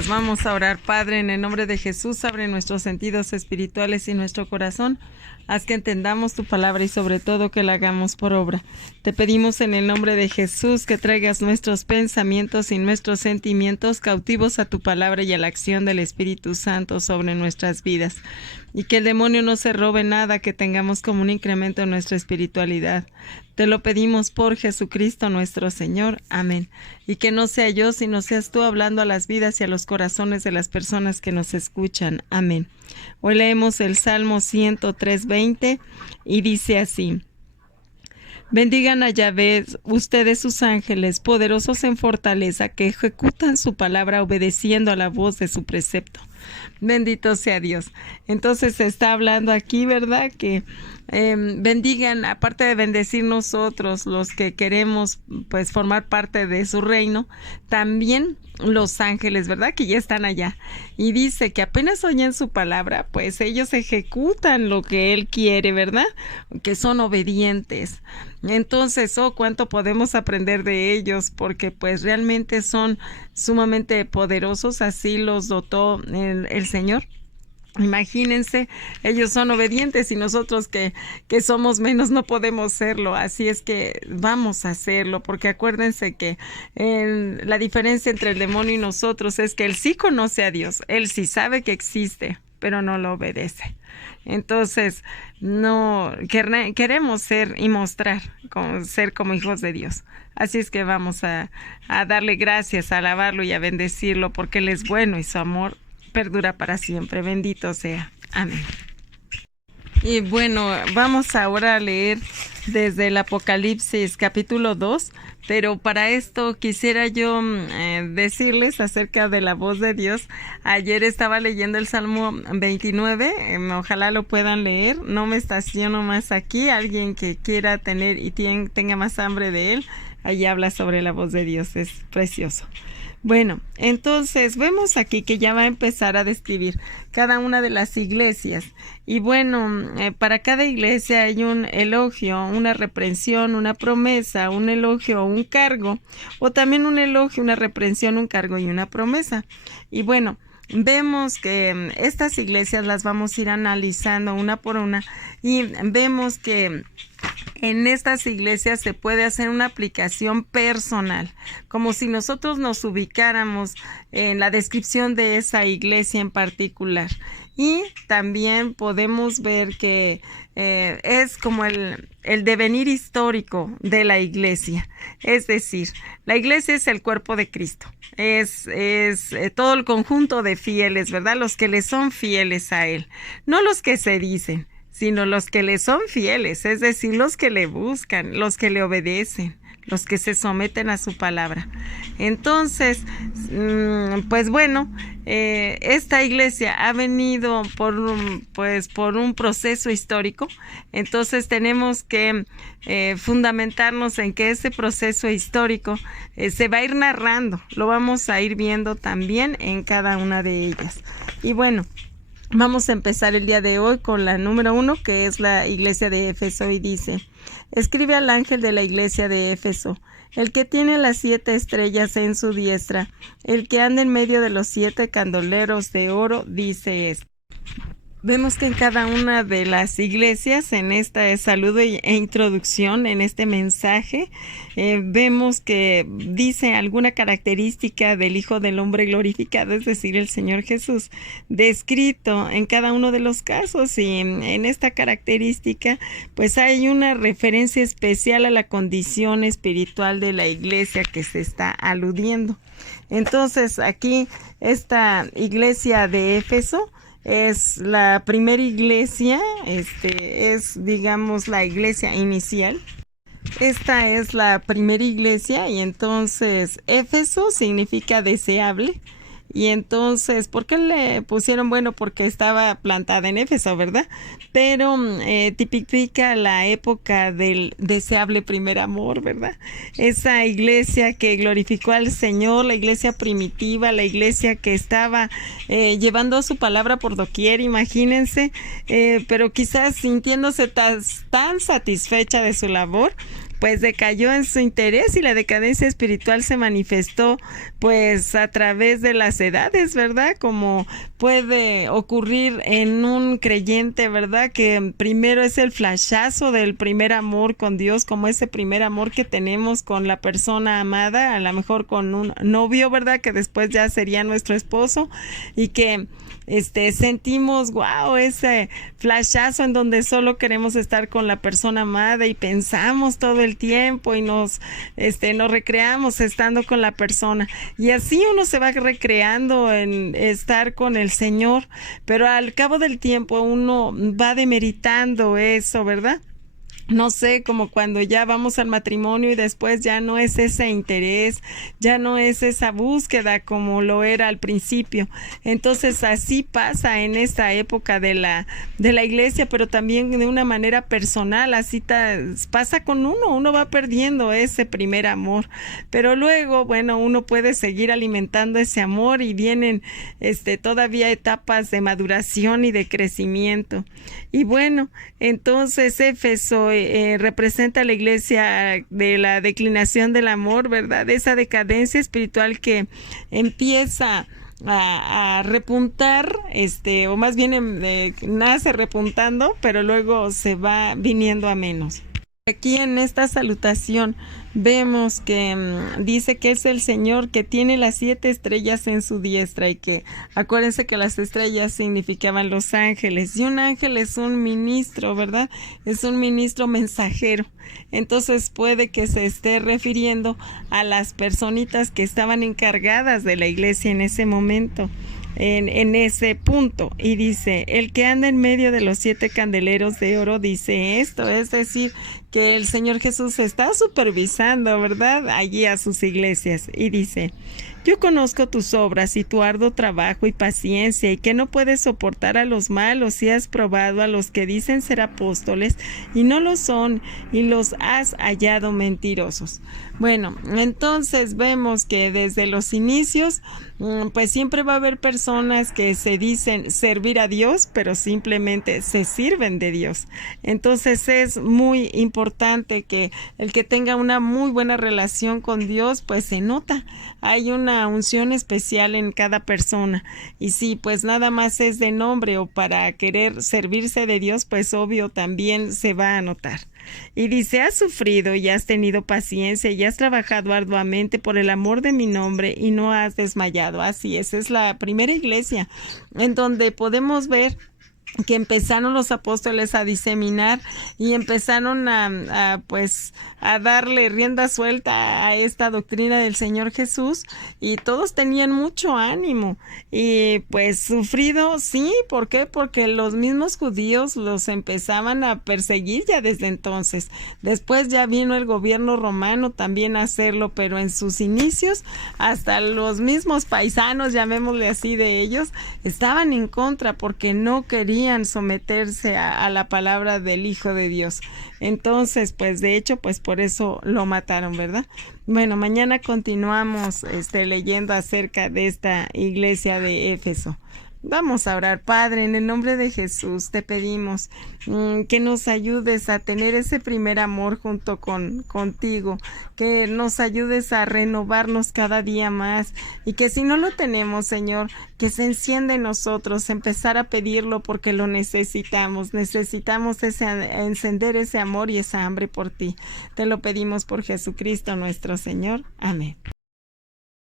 Vamos a orar. Padre, en el nombre de Jesús, abre nuestros sentidos espirituales y nuestro corazón. Haz que entendamos tu palabra y sobre todo que la hagamos por obra. Te pedimos en el nombre de Jesús que traigas nuestros pensamientos y nuestros sentimientos cautivos a tu palabra y a la acción del Espíritu Santo sobre nuestras vidas. Y que el demonio no se robe nada, que tengamos como un incremento en nuestra espiritualidad. Te lo pedimos por Jesucristo nuestro Señor. Amén. Y que no sea yo, sino seas tú hablando a las vidas y a los corazones de las personas que nos escuchan. Amén. Hoy leemos el Salmo 103:20 y dice así: bendigan a Yahvé, ustedes sus ángeles, poderosos en fortaleza, que ejecutan su palabra obedeciendo a la voz de su precepto. Bendito sea Dios. Entonces se está hablando aquí, ¿verdad? Que bendigan, aparte de bendecir nosotros, los que queremos pues formar parte de su reino, también los ángeles, ¿verdad? Que ya están allá. Y dice que apenas oyen su palabra, pues ellos ejecutan lo que Él quiere, ¿verdad? Que son obedientes. Entonces, cuánto podemos aprender de ellos, porque pues realmente son sumamente poderosos, así los dotó el Señor. Imagínense, ellos son obedientes y nosotros que somos menos no podemos serlo, así es que vamos a hacerlo, porque acuérdense que la diferencia entre el demonio y nosotros es que él sí conoce a Dios, él sí sabe que existe, pero no lo obedece. Entonces, no queremos ser y mostrar ser como hijos de Dios. Así es que vamos a darle gracias, a alabarlo y a bendecirlo, porque Él es bueno y su amor perdura para siempre. Bendito sea. Amén. Y bueno, vamos ahora a leer desde el Apocalipsis capítulo 2, pero para esto quisiera yo decirles acerca de la voz de Dios. Ayer estaba leyendo el Salmo 29, ojalá lo puedan leer, no me estaciono más aquí, alguien que quiera tener y tenga más hambre de él, ahí habla sobre la voz de Dios, es precioso. Bueno, entonces vemos aquí que ya va a empezar a describir cada una de las iglesias. Y bueno, para cada iglesia hay un elogio, una reprensión, una promesa, un elogio, un cargo, o también un elogio, una reprensión, un cargo y una promesa. Y bueno, vemos que estas iglesias las vamos a ir analizando una por una y vemos que en estas iglesias se puede hacer una aplicación personal, como si nosotros nos ubicáramos en la descripción de esa iglesia en particular. Y también podemos ver que es como el devenir histórico de la iglesia. Es decir, la iglesia es el cuerpo de Cristo. Es todo el conjunto de fieles, ¿verdad? Los que le son fieles a Él. No los que se dicen, sino los que le son fieles, es decir, los que le buscan, los que le obedecen, los que se someten a su palabra. Entonces, pues bueno, esta iglesia ha venido por un proceso histórico, entonces tenemos que fundamentarnos en que ese proceso histórico se va a ir narrando, lo vamos a ir viendo también en cada una de ellas. Y bueno, vamos a empezar el día de hoy con la número 1, que es la iglesia de Éfeso, y dice: escribe al ángel de la iglesia de Éfeso, el que tiene las 7 estrellas en su diestra, el que anda en medio de los 7 candelabros de oro, dice esto. Vemos que en cada una de las iglesias, en esta saludo e introducción, en este mensaje, vemos que dice alguna característica del Hijo del Hombre glorificado, es decir, el Señor Jesús, descrito en cada uno de los casos. Y en esta característica, pues hay una referencia especial a la condición espiritual de la iglesia que se está aludiendo. Entonces, aquí, esta iglesia de Éfeso es la primera iglesia, es digamos la iglesia inicial. Esta es la primera iglesia y entonces Éfeso significa deseable. Y entonces, ¿por qué le pusieron? Bueno, porque estaba plantada en Éfeso, ¿verdad? Pero tipifica la época del deseable primer amor, ¿verdad? Esa iglesia que glorificó al Señor, la iglesia primitiva, la iglesia que estaba llevando su palabra por doquier, imagínense, pero quizás sintiéndose tan satisfecha de su labor, pues decayó en su interés, y la decadencia espiritual se manifestó pues a través de las edades, ¿verdad? Como puede ocurrir en un creyente, ¿verdad? Que primero es el flashazo del primer amor con Dios, como ese primer amor que tenemos con la persona amada, a lo mejor con un novio, ¿verdad? Que después ya sería nuestro esposo, y que sentimos, wow, ese flashazo en donde solo queremos estar con la persona amada y pensamos todo el tiempo y nos recreamos estando con la persona, y así uno se va recreando en estar con el Señor, pero al cabo del tiempo uno va demeritando eso, ¿verdad? No sé, como cuando ya vamos al matrimonio y después ya no es ese interés, ya no es esa búsqueda como lo era al principio. Entonces así pasa en esta época de la iglesia, pero también de una manera personal, así pasa con uno va perdiendo ese primer amor, pero luego, bueno, uno puede seguir alimentando ese amor y vienen todavía etapas de maduración y de crecimiento. Y bueno, entonces Éfeso representa la iglesia de la declinación del amor, ¿verdad? Esa decadencia espiritual que empieza a repuntar, o más bien nace repuntando, pero luego se va viniendo a menos. Aquí en esta salutación vemos que dice que es el Señor que tiene las 7 estrellas en su diestra, y que acuérdense que las estrellas significaban los ángeles, y un ángel es un ministro, ¿verdad? Es un ministro mensajero. Entonces puede que se esté refiriendo a las personitas que estaban encargadas de la iglesia en ese momento, en ese punto, y dice: el que anda en medio de los 7 candeleros de oro dice esto, es decir, que el Señor Jesús está supervisando, ¿verdad?, allí a sus iglesias, y dice: yo conozco tus obras y tu arduo trabajo y paciencia, y que no puedes soportar a los malos, y has probado a los que dicen ser apóstoles y no lo son, y los has hallado mentirosos. Bueno, entonces vemos que desde los inicios, pues siempre va a haber personas que se dicen servir a Dios, pero simplemente se sirven de Dios. Entonces es muy importante que el que tenga una muy buena relación con Dios, pues se nota. Hay una unción especial en cada persona, y si pues nada más es de nombre o para querer servirse de Dios, pues obvio también se va a notar. Y dice: has sufrido y has tenido paciencia y has trabajado arduamente por el amor de mi nombre y no has desmayado. Así es la primera iglesia en donde podemos ver que empezaron los apóstoles a diseminar y empezaron a darle rienda suelta a esta doctrina del Señor Jesús, y todos tenían mucho ánimo y pues sufrido, sí. ¿Por qué? Porque los mismos judíos los empezaban a perseguir ya desde entonces. Después ya vino el gobierno romano también a hacerlo, pero en sus inicios hasta los mismos paisanos, llamémosle así, de ellos, estaban en contra porque no querían someterse a la palabra del Hijo de Dios. Entonces, pues de hecho, pues por eso lo mataron, ¿verdad? Bueno, mañana continuamos leyendo acerca de esta iglesia de Éfeso. Vamos a orar. Padre, en el nombre de Jesús te pedimos que nos ayudes a tener ese primer amor junto contigo, que nos ayudes a renovarnos cada día más, y que si no lo tenemos, Señor, que se encienda en nosotros, empezar a pedirlo porque lo necesitamos encender ese amor y esa hambre por ti. Te lo pedimos por Jesucristo nuestro Señor. Amén.